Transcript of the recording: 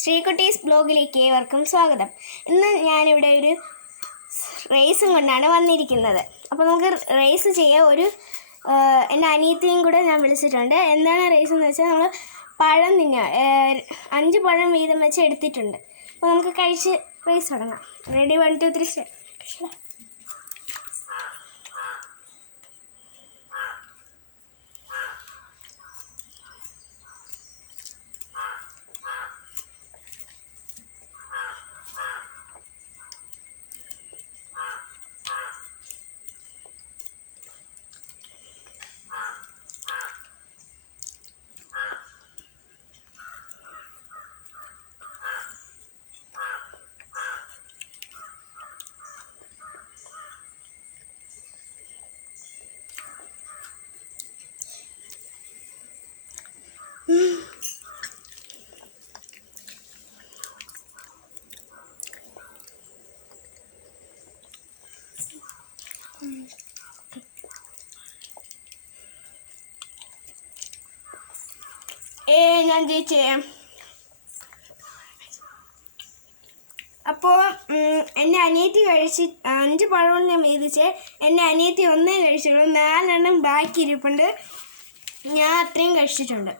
ശ്രീകുട്ടീസ് ബ്ലോഗിലേക്ക് ഏവർക്കും സ്വാഗതം. ഇന്ന് ഞാനിവിടെ ഒരു റേസും കൊണ്ടാണ് വന്നിരിക്കുന്നത്. അപ്പോൾ നമുക്ക് റേസ് ചെയ്യാൻ എൻ്റെ അനിയത്തിയും കൂടെ ഞാൻ വിളിച്ചിട്ടുണ്ട്. എന്താണ് റേസ് എന്ന് വെച്ചാൽ നമ്മൾ പഴം തിന്നുക, 5 പഴം വീതം വെച്ച് എടുത്തിട്ടുണ്ട്. അപ്പോൾ നമുക്ക് കഴിച്ച് റേസ് തുടങ്ങാം. Ready 1 2 3 start. ഞാൻ ജയിച്ചേ. അപ്പോൾ എൻ്റെ അനിയത്തി 5 പഴം ഞാൻ വീതിച്ച്. എൻ്റെ അനിയത്തി 1 കഴിച്ചുള്ളൂ, 4 ബാക്കി ഇരിപ്പുണ്ട്. ഞാൻ അത്രയും കഴിച്ചിട്ടുണ്ട്.